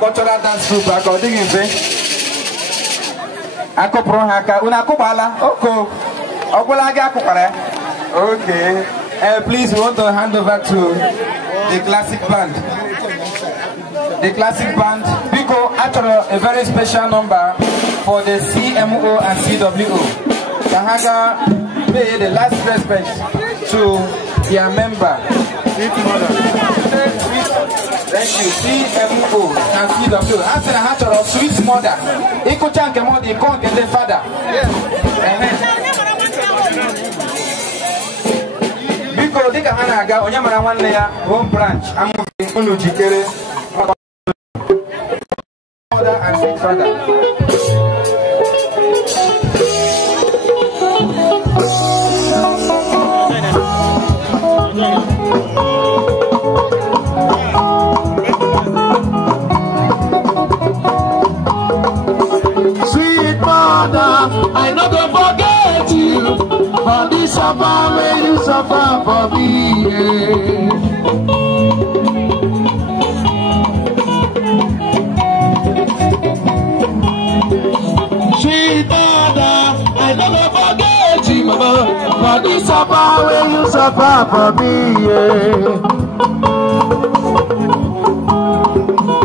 Cultural dance group according to Akopro Haka Unakubala Oko Okulaga Kupare. Okay. Please we want to hand over to the classic band. The classic band Biko after a very special number for the CMO and CWO. Tahaga pay the last respect to their member. Thank you. CMO and CW. After the hatch of sweet mother, Iko Chanke Modi, Kong and the father. Biko Dika Hanaga, Onyamara one layer, home branch. I'm moving to Jikere. Mother and sweet father. Yeah. For this suffer when you suffer for me,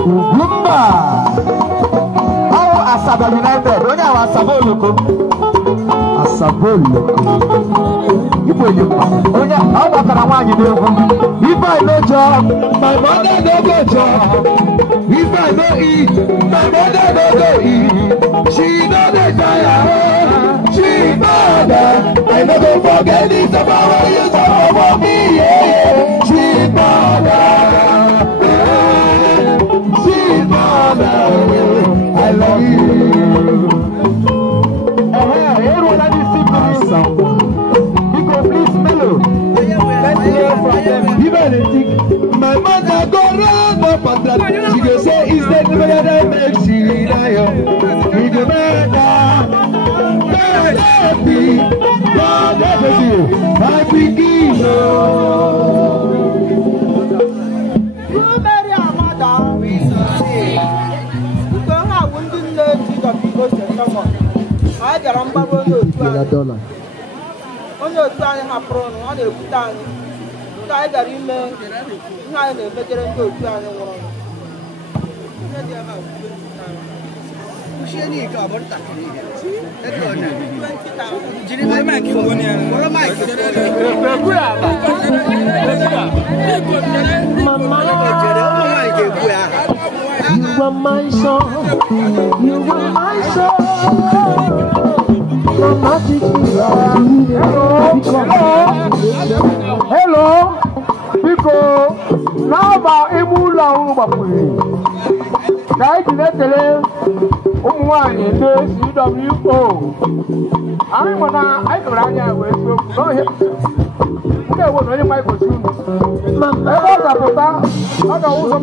Ugumba. Oh, Asaba United. Only our Asaba Loko. Asaba Loko. You put you. Only our Bakarawan you do. If I no job, my mother no go job. If I no eat, my mother no go eat. She no dey tire. She mother. I never forget it about you suffer for me, yeah. She mother, she mother, I love you. Everyone that is sick, please mellow. Let's hear from them. Even my mother go round up and down. She go say, is that the way that makes you die? We go murder. God help you, my begin. You marry a mother. We don't have wounded ladies of people to someone. I got on Babylon. On your time, have grown on your time. I got him, I never get into a plan. Ini kabar tak ini. Jadi mana kipunya? Orang mai. Mama. You are my soul. You are my soul. Mama teach me hello. Because now about Ebola Urubapuri. Right in the tele. One in the CWO. I'm gonna I can run away. Go ahead. Okay, what are you, Michael? I was a papa. I don't know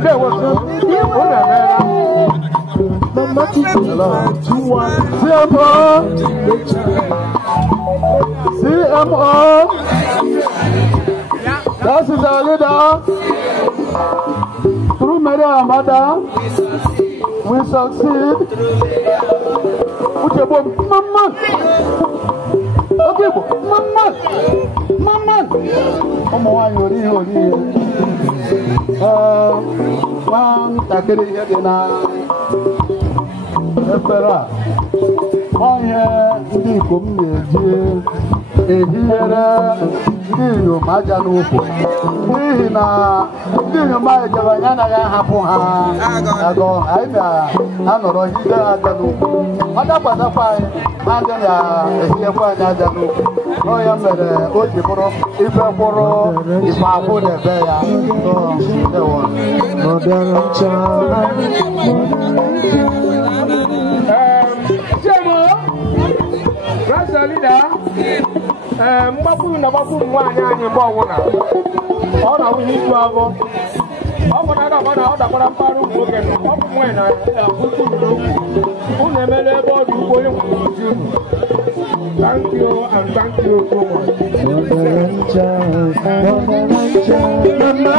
there was CMO. That is our leader. Through Maria Amada. We succeed. Mama. Okay, Mama. Come on, you're one takiri here na. Espera. Oh yeah, ndi kumyeje. Ehiere. Ndiyo maja nufu. Ndihina. Ndiyo maja banyana ya hapo ha. Ago aida. Anoro hida aganu. Ada pada pai. Anda ya ehie kwa nyaja nufu. Oh ya mere oji poro. Ife poro. Ifa poro ebe ya. So ewo. Modern child. Chemo. Rasa leader. Mbakuru na bakuru mwanya anyị mgbe ọwụna ọ na-awụ n'izu abụọ ọ bụ na ọ dakwara mpaghara ụmụ nwoke ọ bụ nwanyị na unu emela ebe ọ dị ugbo onye nwere ozi unu. Thank you and thank you so much. Mama,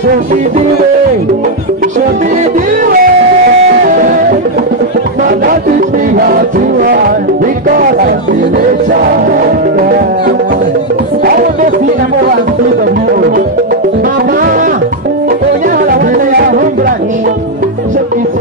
show me the way, show me the way. Mama teach me how to run because I'm still a child. I want to see everyone see the new. Mama, oh yeah, I want to have home branch. So it's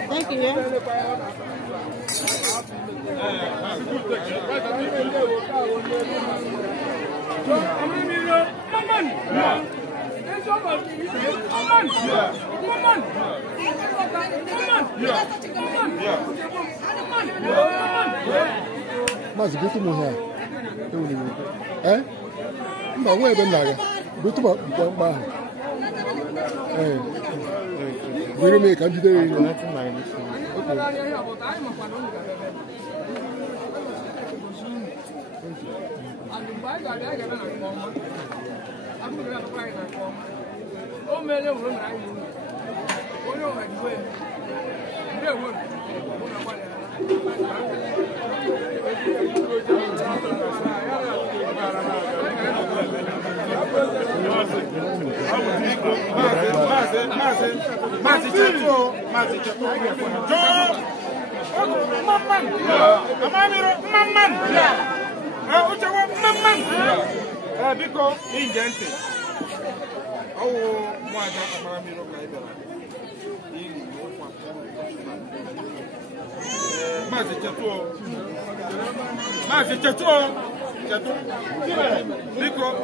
Thank you. Mas bitu muha. Eh? Mbak gue benar ya. Bitu mbak. Gue me kan jide.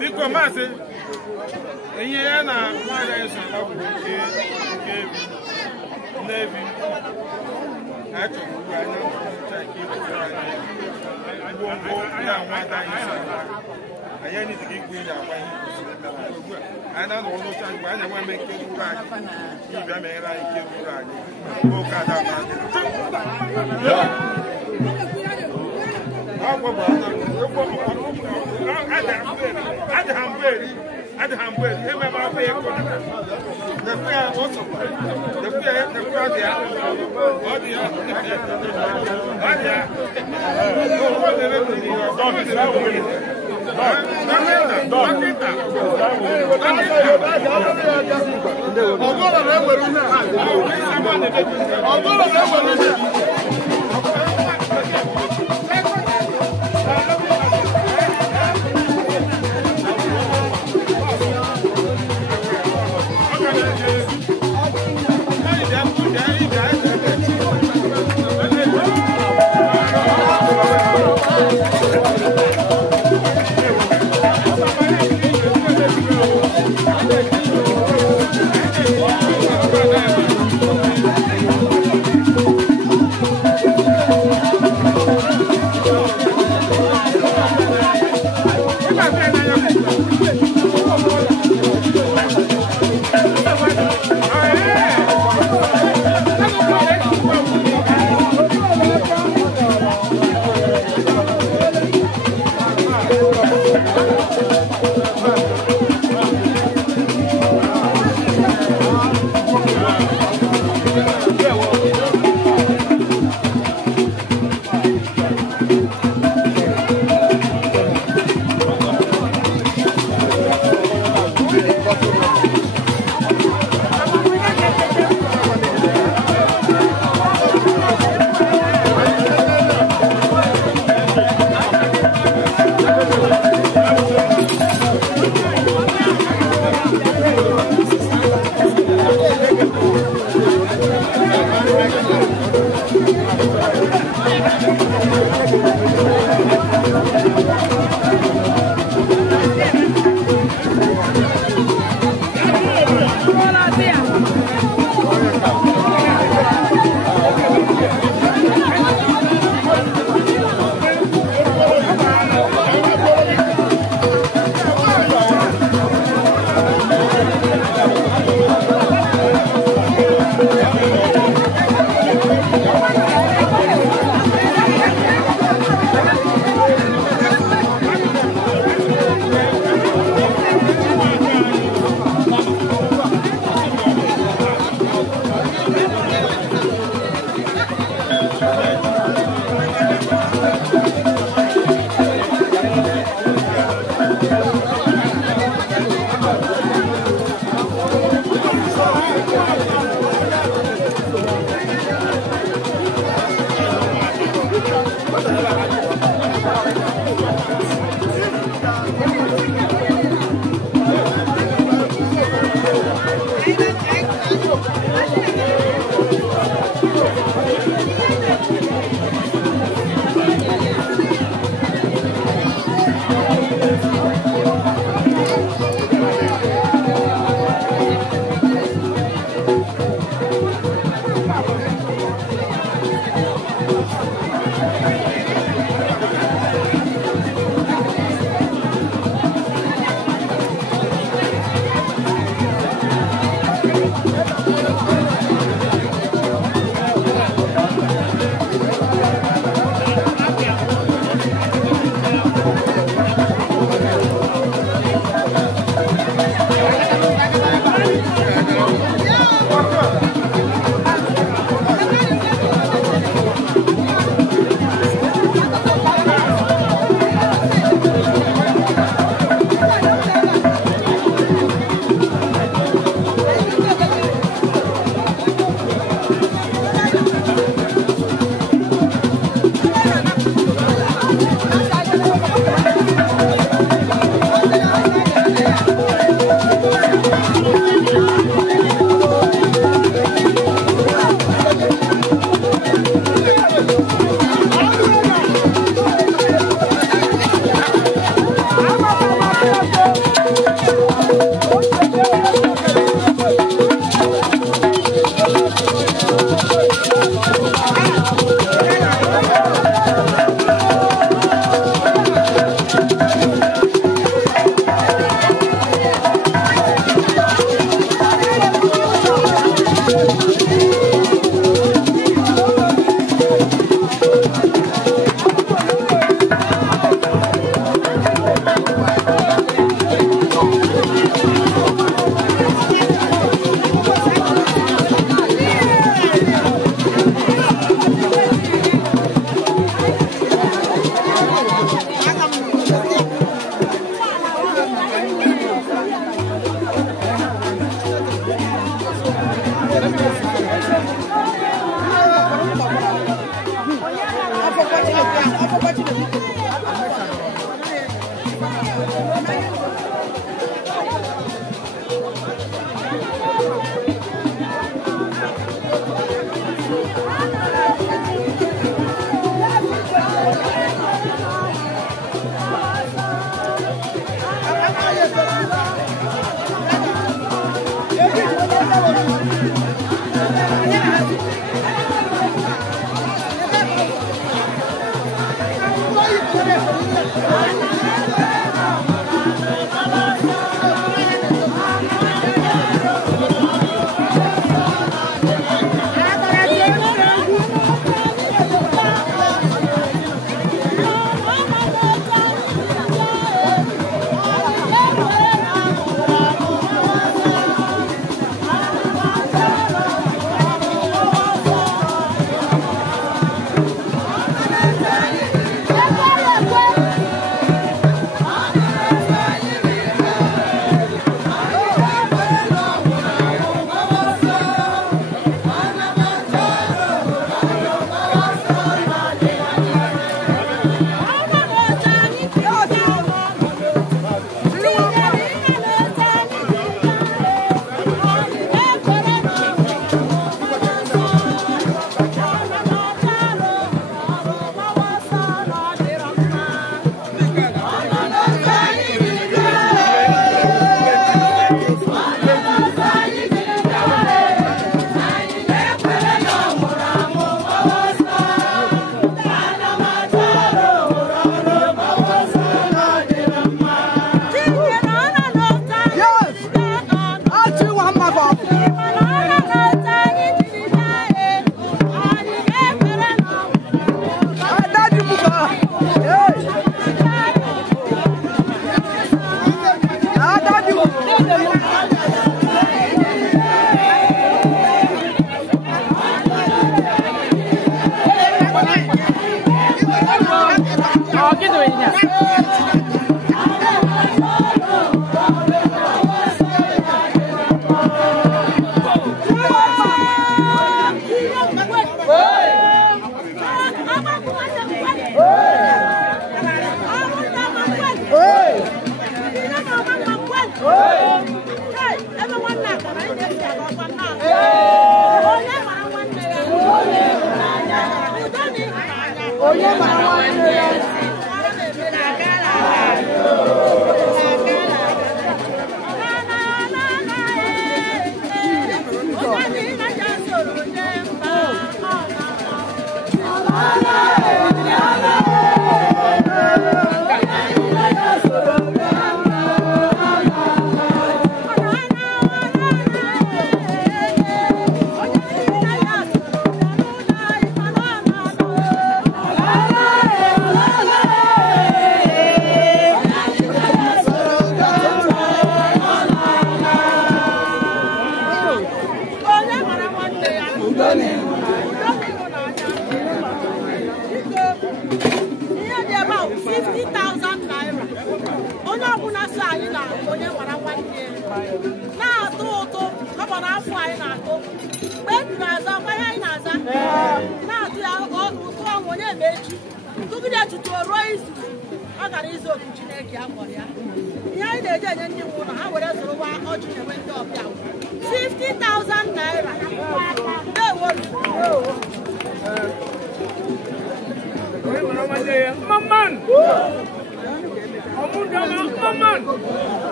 Biko mazi enye ya na nwada eso na bu ke Navy acho ku anya cha ki ku anya agbo ya nwada eso anya ni digi ku ya kwa hi ana no no cha ku anya wa me ke ku ra ki bia me ra ke ku ra ni o ka da ma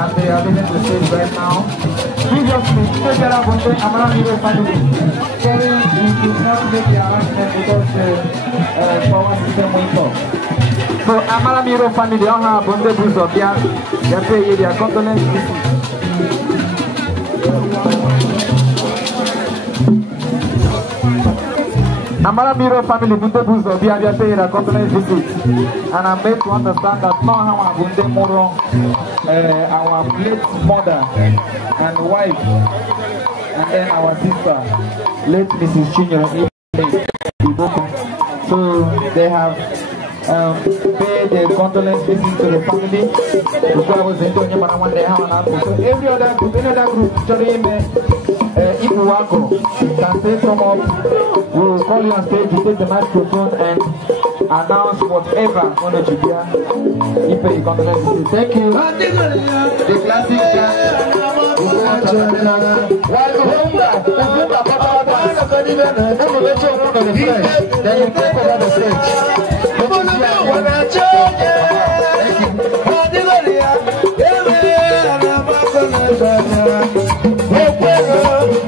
And they are living the stage right now. Previously, Amara Miro family carrying into not make the arrangement because the power system went off. So Amara Miro family on her Bonde Buzo, they pay their condolence. Amara Miro family Bunde Buzo, they pay their condolence visit. And I'm made to understand that no how Bunde Moro, our late mother and wife, and then our sister, late Mrs. Chinyere. So they have paid their condolence visit to the family. Because I was in Tonya one day, so every other group, any other group, Ipuwako can say come up. We'll call you on stage, you take the microphone and announce whatever on the Judea. Thank you. The classic dance. While the then you take over the stage. Thank you.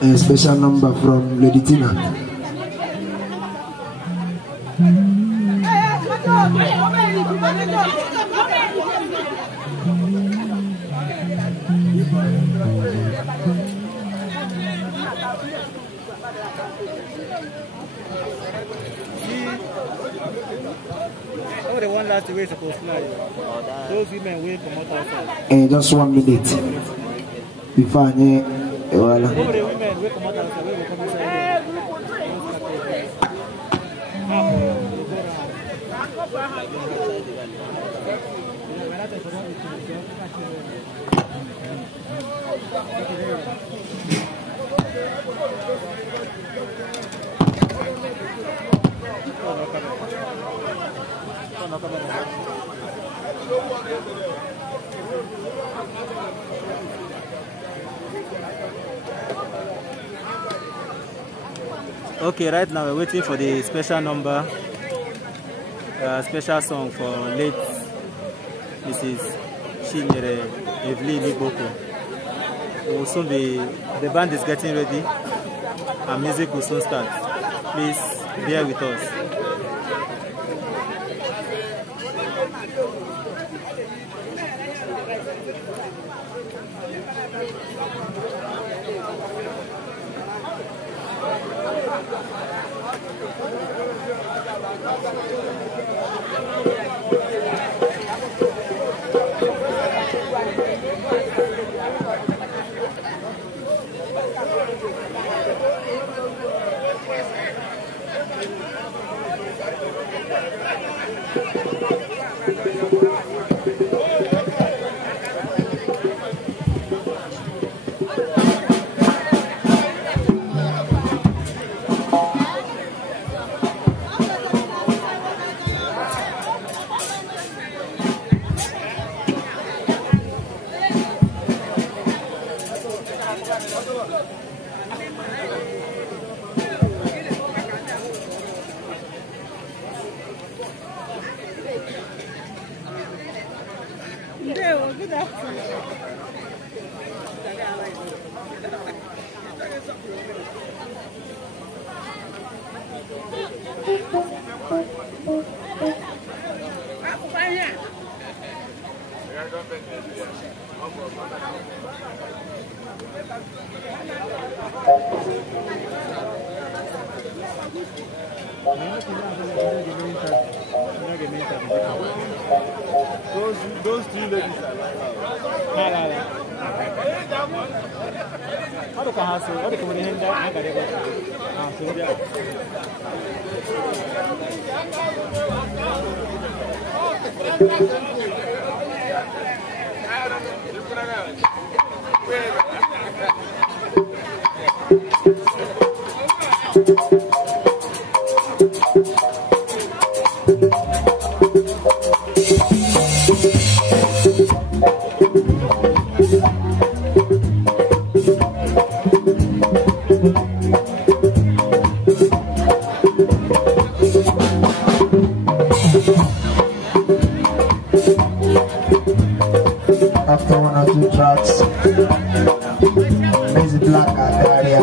A special number from Lady Tina. Oh, the one last way supposed to fly. Those women will come out outside. Just 1 minute before I Oh, the women will come out outside. We will come inside. Okay, right now we're waiting for the special number, special song for late Mrs. Chinyere Evelyn Igboko. Will soon be, the band is getting ready and music will soon start. Please bear with us. Those two ladies are like after 1 or 2 tracks, Maize Black at the area.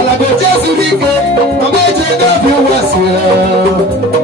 Alago Jesu Rike, no me llega a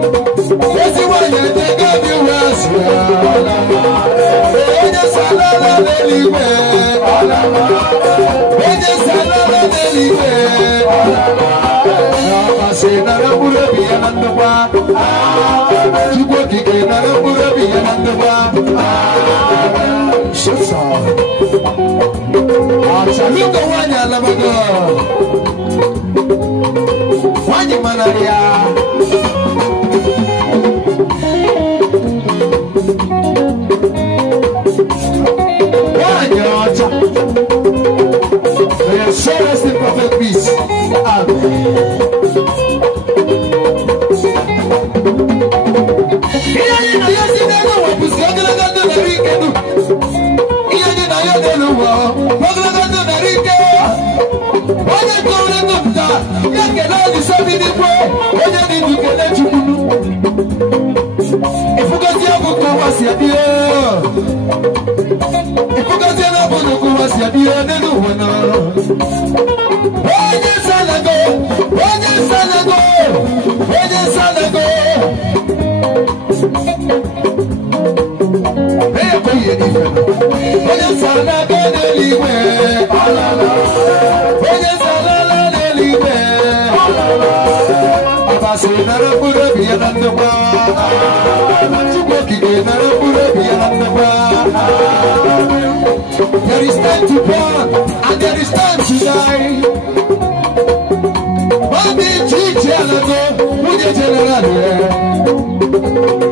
There is time to burn and there is time to die.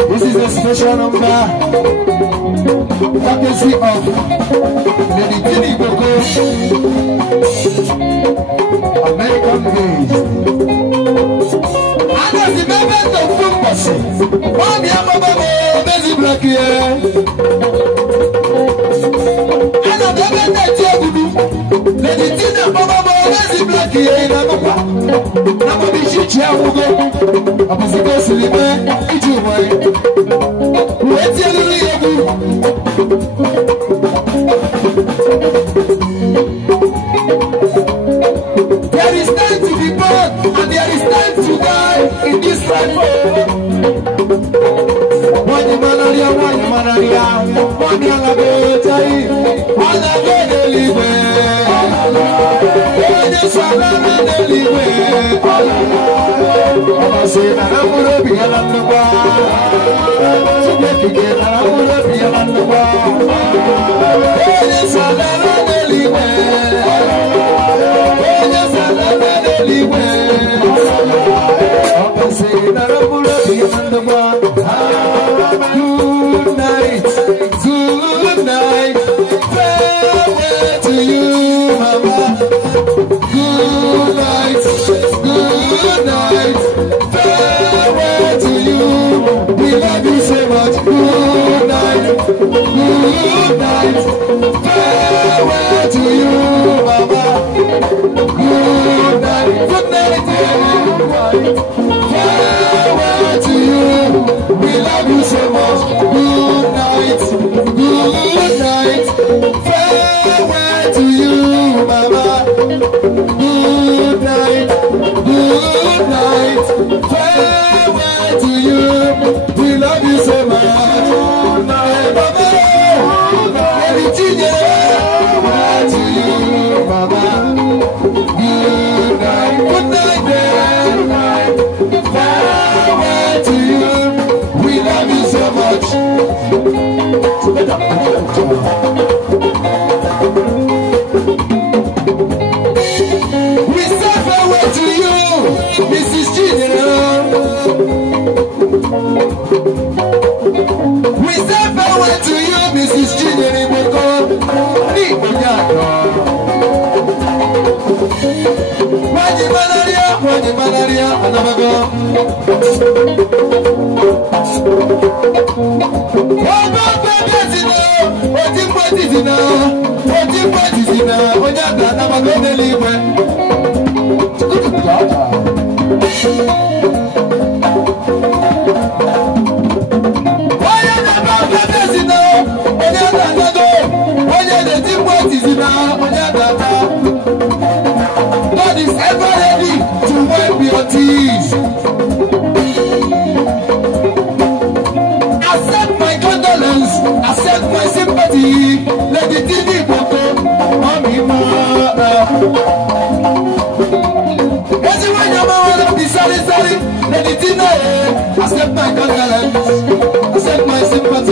This is a special number, courtesy of Lady Tini Boko, American based. And as the members of Fumbasi, one year Mama Bezi Black here. And the members of Tiagudu, Lady Tina Mama Bezi Black here in Anupa. Nama bishichi amugo, abuziko silime ijuwai. Uwezi alili yebu. There is time to be born and there is time to die in this life. Wani manaria, wani alabetai, alabede libe. Wani salame libe. Ọba ṣe nana múlò bí yẹn lánàá wá. Ṣé kìkì nana múlò bí yẹn lánàá wá. Onye salama n'eluigwe. Onye salama n'eluigwe. Ọba ṣe nana múlò bí yẹn lánàá wá. Good night, good night. Farewell to you, mama. Good night, good night. Farewell to you. We love you so much. Good night, good night. Farewell to you, mama. Good night, good night, everyone. Farewell to you. We love you so much. Good night, good night. Farewell to you, mama. Good night, good night. Farewell to you. We love you so much. Good night, mama. Everything, farewell to you, mama. Good night, good night, good night. Farewell to you. We love you so much. We say farewell to you, Mrs. Chinyere. We say farewell to you, Mrs. Chinyere Boko. Ni Onyado. Wani malaria, anabago. Oba Bezina, Oti Onyado anabago n'eluigwe. God is ever ready to wipe your tears. Accept my condolence, accept my sympathy. Lady Tini Boko, Mommy Ma. Everyone you want to be sorry. Lady Tina, accept my condolence, accept my sympathy.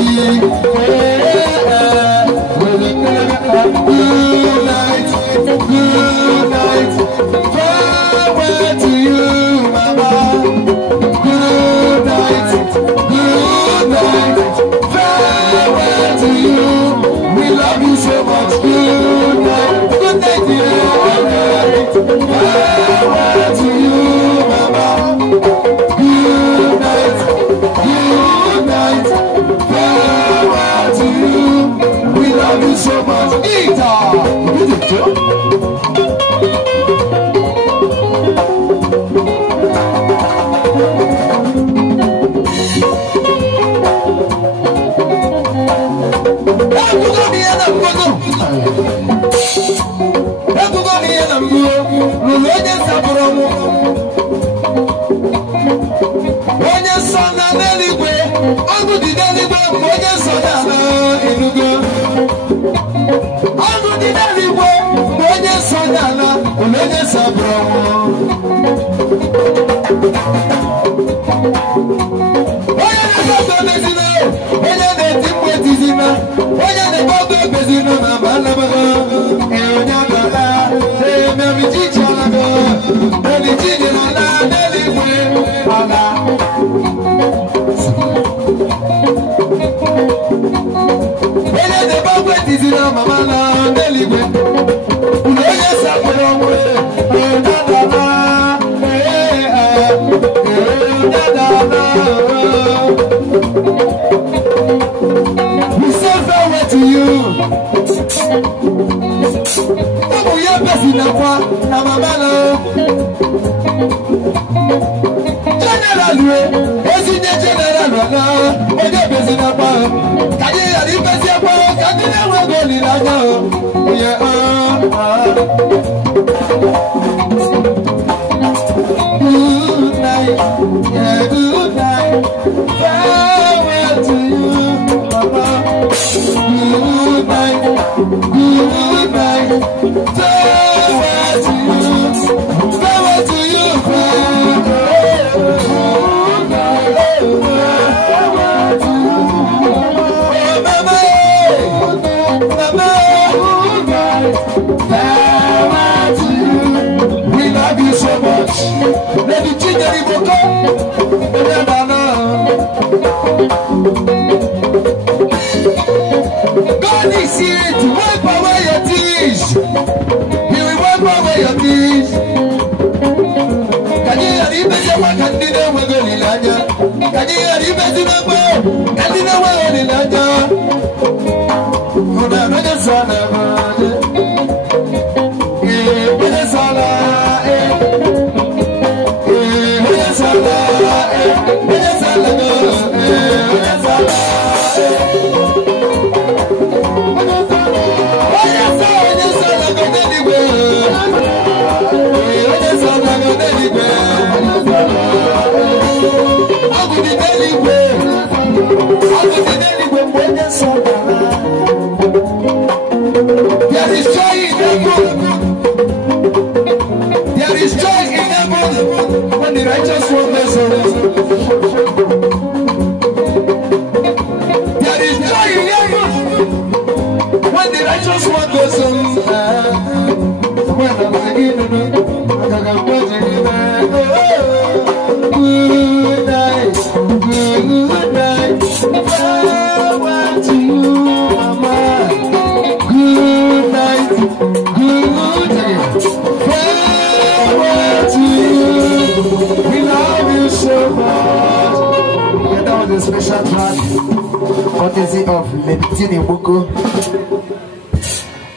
Courtesy of Leptini Buko.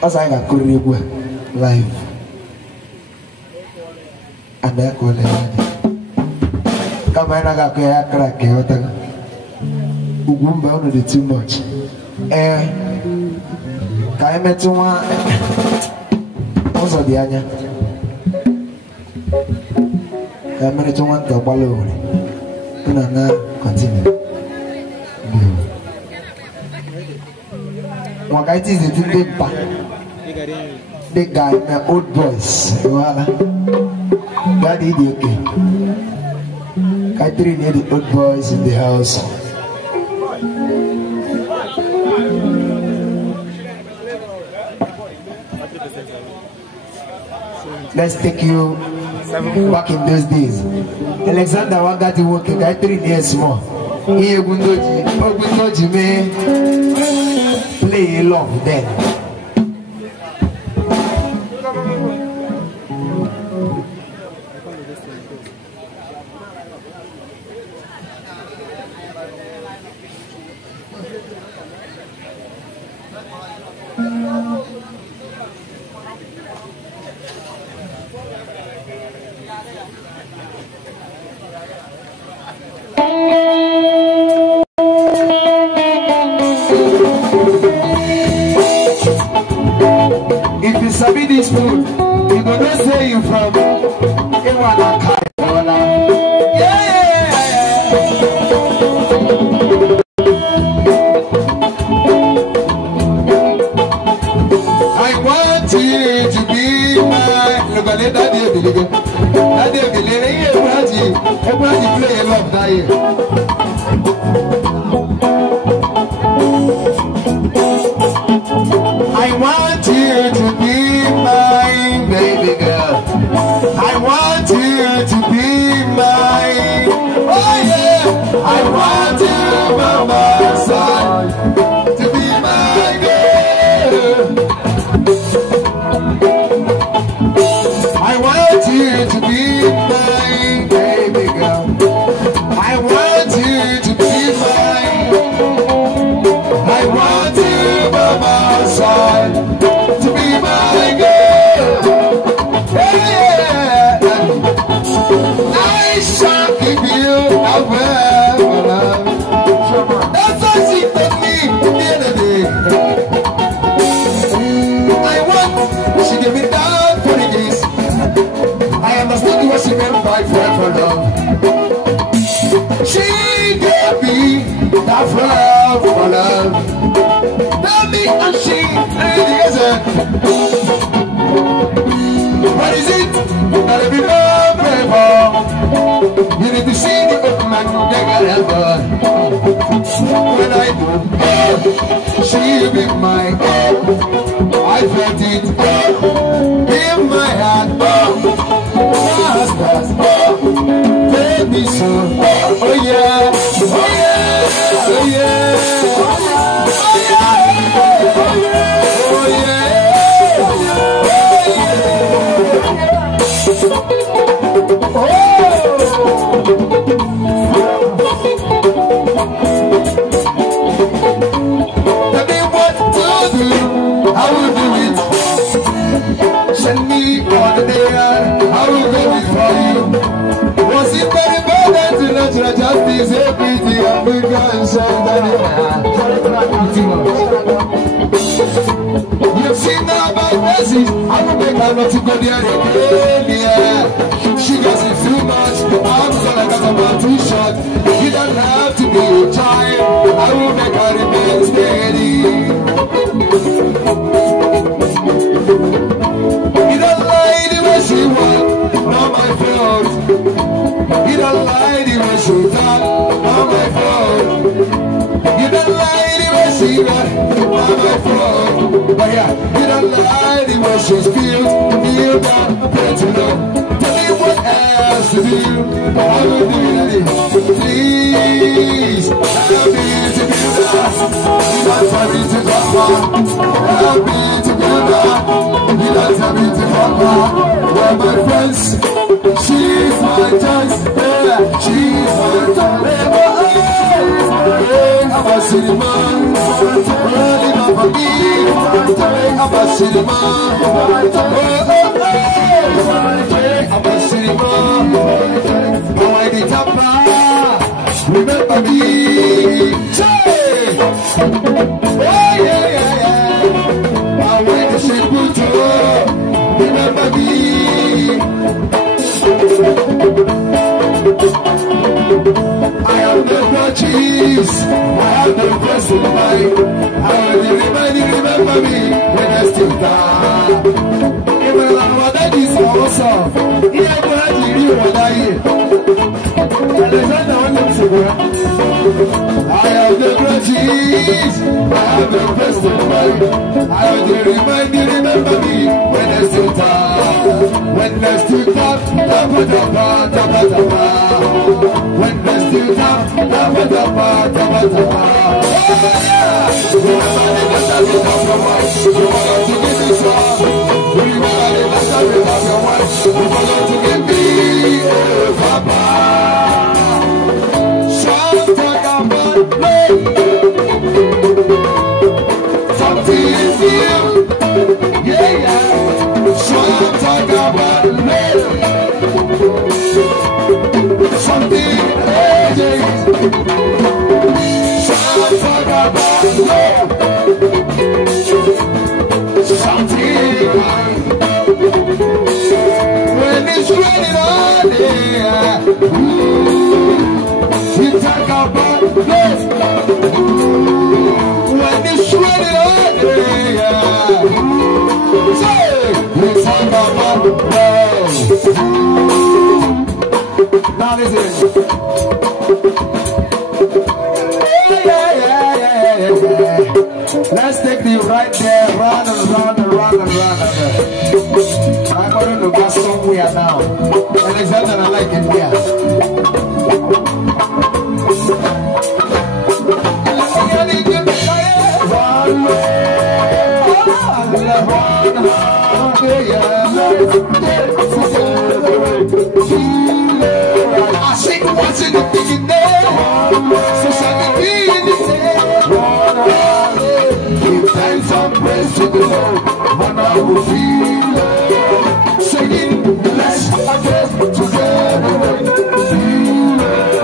As I got Kuribu live. And I call it. Come on, I got crack. Ugumba only too much. Kai metuma. Also, the Anya. Kai metuma to follow. Continue. Wakati is the big guy, old boys. God is okay. I three need the old boys in the house. Let's take you back in those days. Alexander Wangati working, got 3 years more. Here we play along then. If you sabi this food, you gonna say you from Iwana. I want you to be my. Look at that day, believe. That day, believe. Everybody play a love that year. I want you to be mine, baby girl. I want you to be mine. Oh yeah, I want you by my side to be my girl. I want you to be mine, baby girl. I want you to be mine. I want you by my side to be my girl. Yeah. I shall keep you away, my love. That's what she told me the other day. I want, she gave me that for the days. I understood what she meant by forever love. She gave me that forever love. Tell me and she really isn't. What is it that I be love forever? You need to see the open man who get ever. When I do, she'll be mine. I felt it in my heart. Baby, so oh yeah, oh yeah, oh yeah, oh yeah, oh yeah, oh tell me what to do, I will do it. Send me on the day, I will go before you. Was it very bad to natural justice, everything African you've seen now about mercies, I will make her not to go there again, yeah. She does it too much, I'm gonna cut about too short. You don't have to be a child, I will make her remain steady. You don't lie the way she wants, not my fault. You don't lie the way she thought, not my fault. You don't lie the way she got, not my fault. But yeah, you don't lie the way she's feel down, pray to know. Tell me what else to do, I will do it. Please, help me to do that. You don't tell me to go far. Help me to do that. You don't tell me to go far. Well, my friends, she's my choice. Yeah, she's my choice. I'm a city man, really not for me. I'm a city man, I'm a city man. Oh, I need to remember me. Oh, yeah, yeah, yeah. I want to say good to remember me. I have no grudges, I have no quest in mind. I will remember me when I still die. Even when that is awesome, yeah, but I hear you when I hear. Alexander, I have no grudges, I have no quest in mind. I will remember me when I still die. When there's two top, dabba dabba dabba dabba. When there's two top, dabba dabba dabba dabba. Everybody must have it up your wife. You want to give me some. Everybody must have it up your wife. You want to give me a papa. Some talk about love. Something is you. Yeah, yeah. Some talk about love. Something ages. Some talk about love. Something right. When it's raining all day, we talk about love. When it's raining all day, we talk about love. Now listen. Let's take the right there, round and round and round and round. I'm going to go somewhere now. Alexander, I like it here. I sing what's in the beginning, so shall it be in the end. Give thanks and praise to the Lord, and I will feel it. Singing, bless and praise together. Feel it.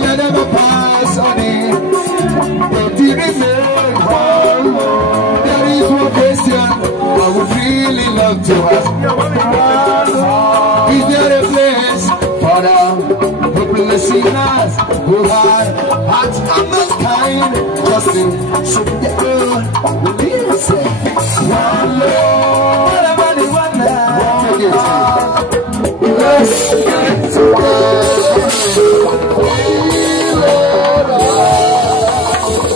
Let them pass on it. But the remain one. There is one question I would really love to ask. Is there a place for the hopeless sinners who have hearts and not kind? Just to should the earth will you say one Lord, whatever they wonder. Let's get together.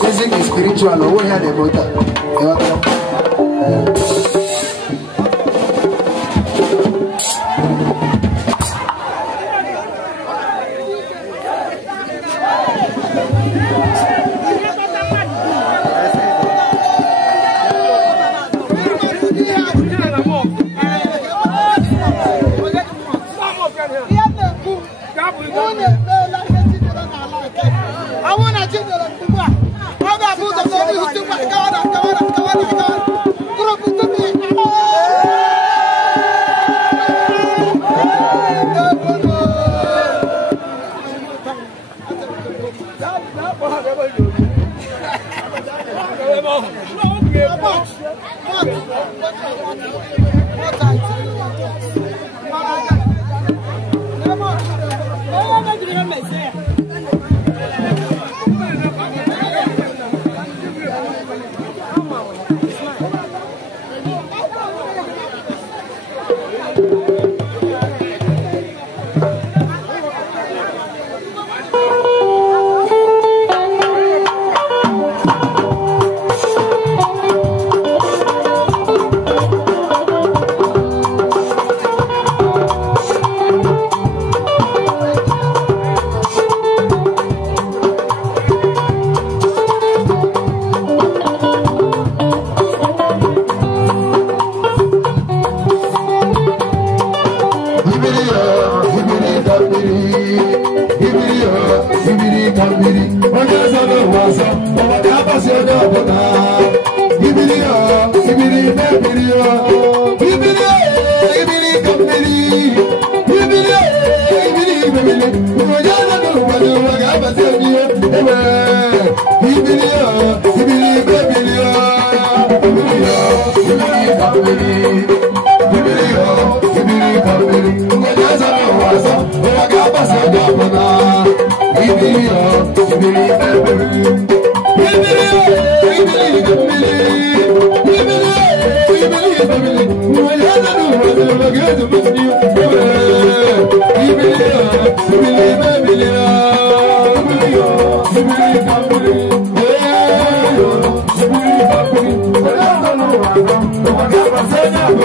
Music is spiritual. Oh, yeah, the motor.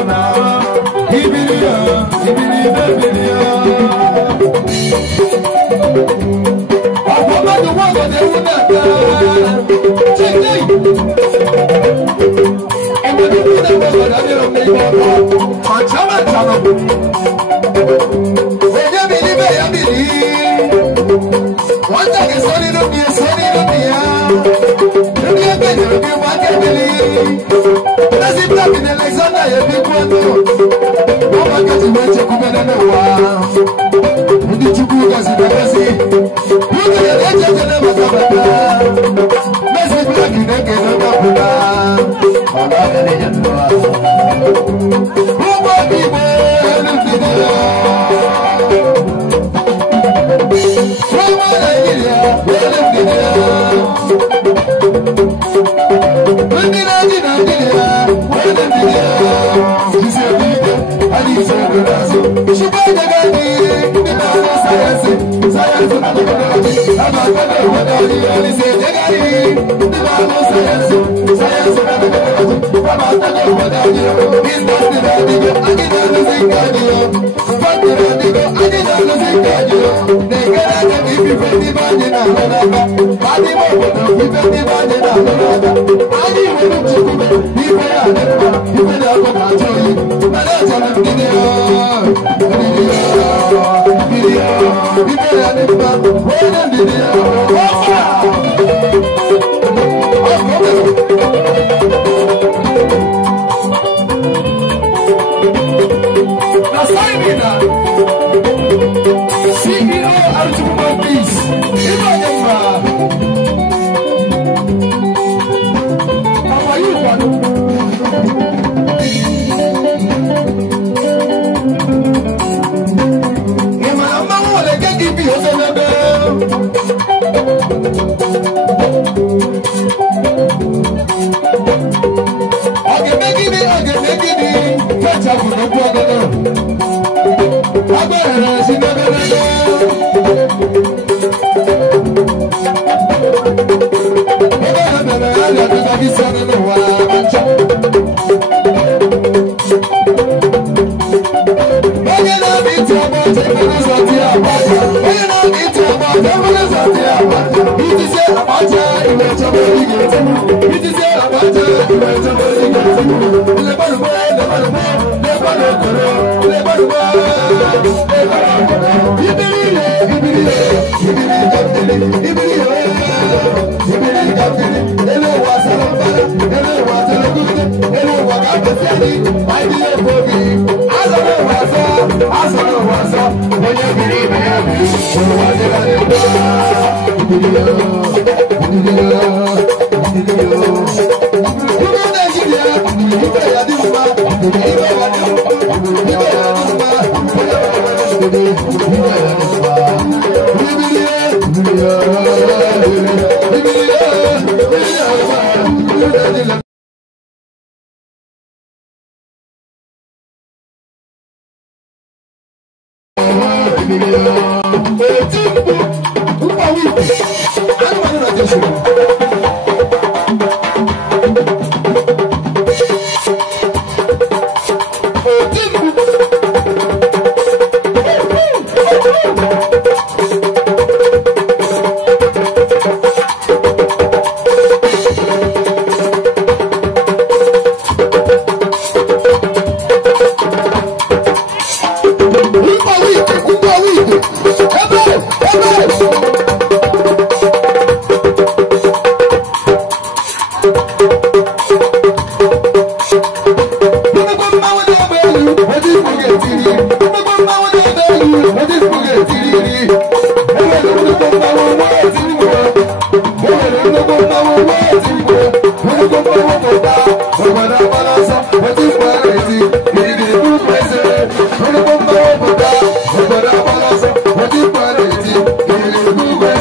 Now What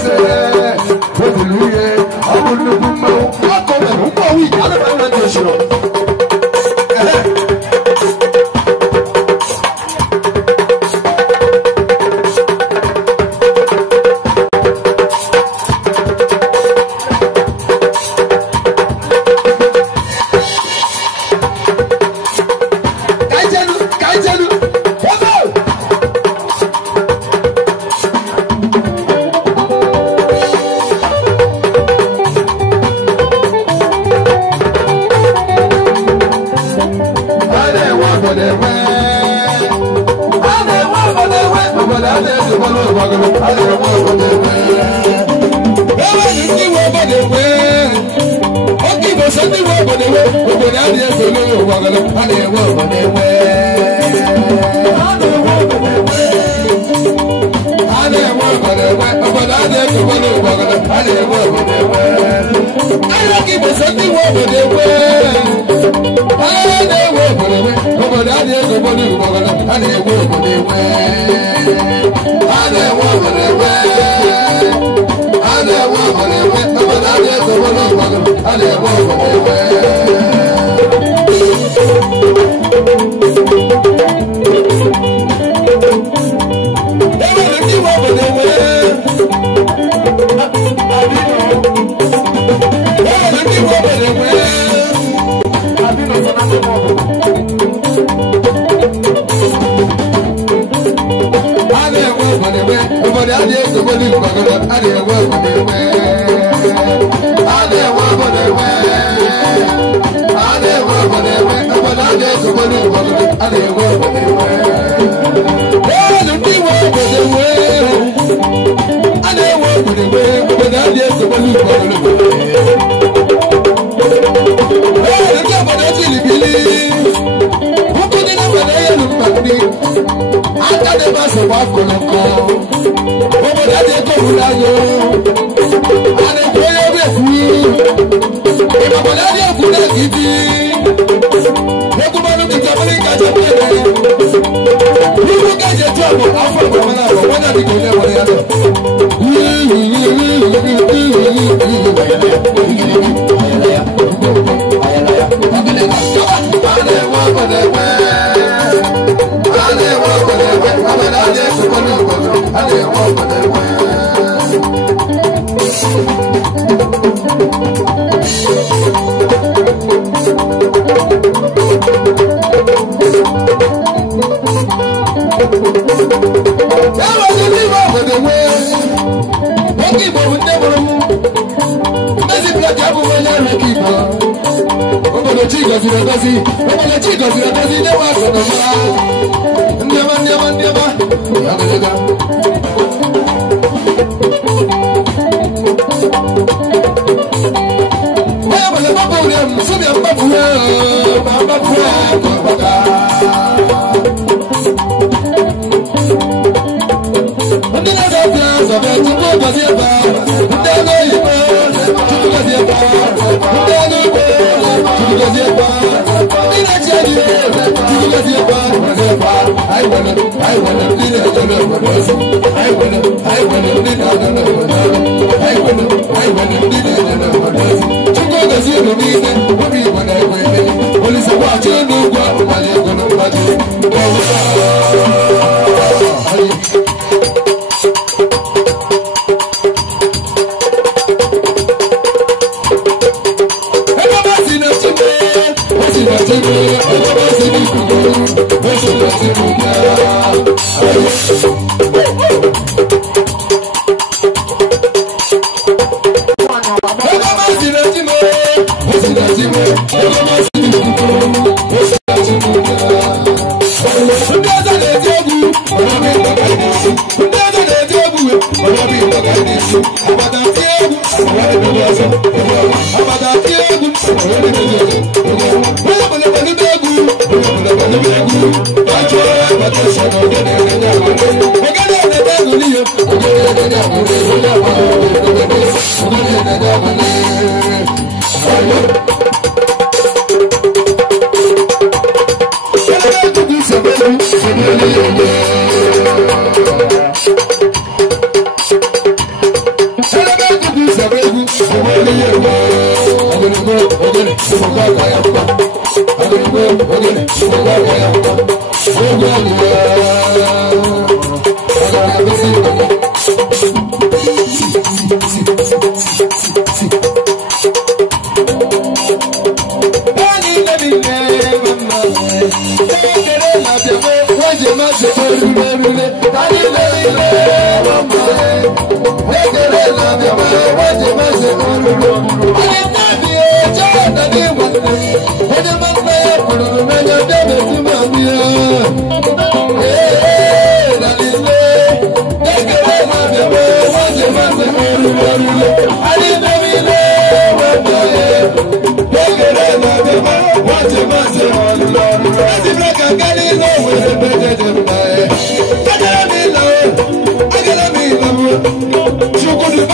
Shukuru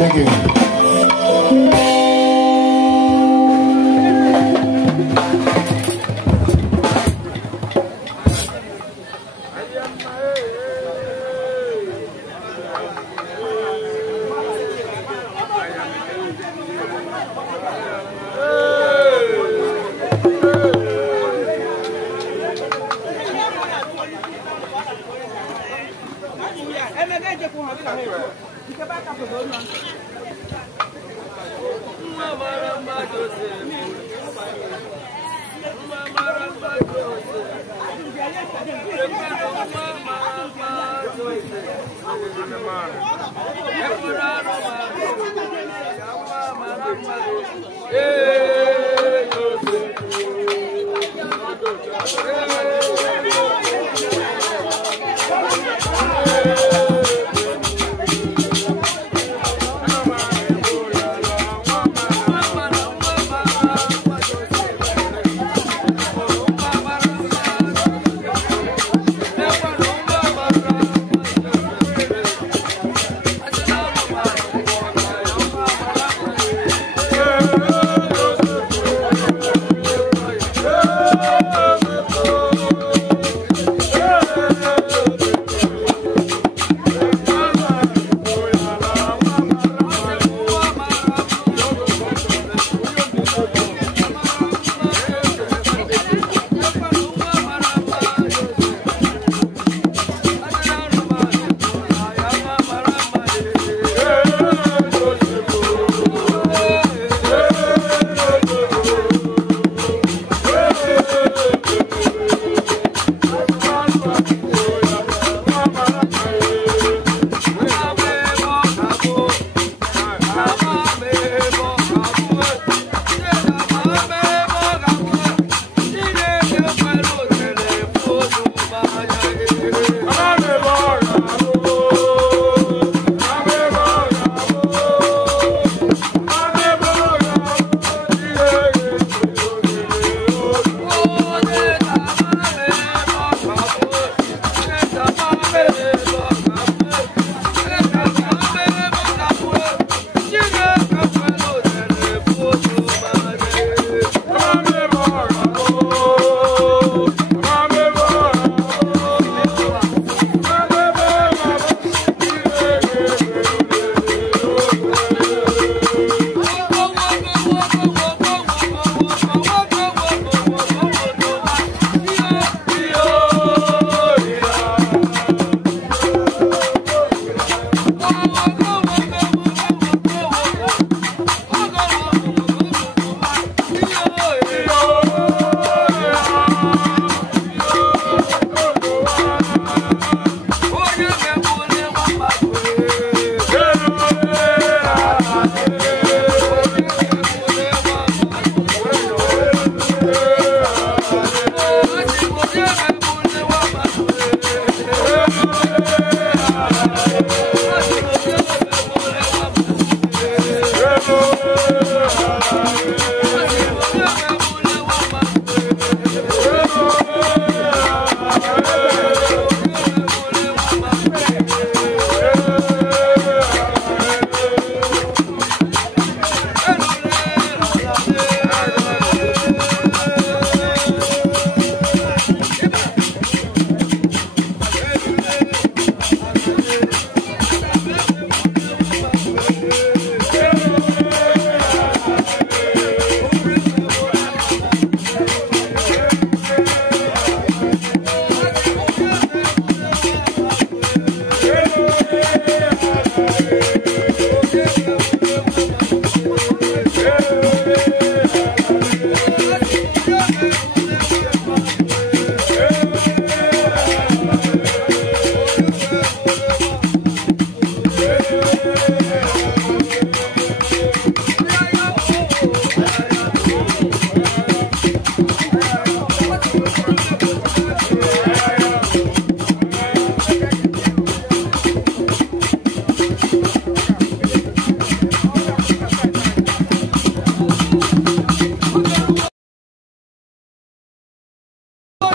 Thank you.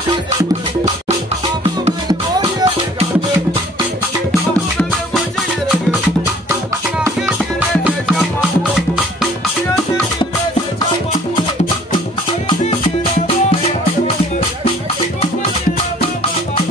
Thank you.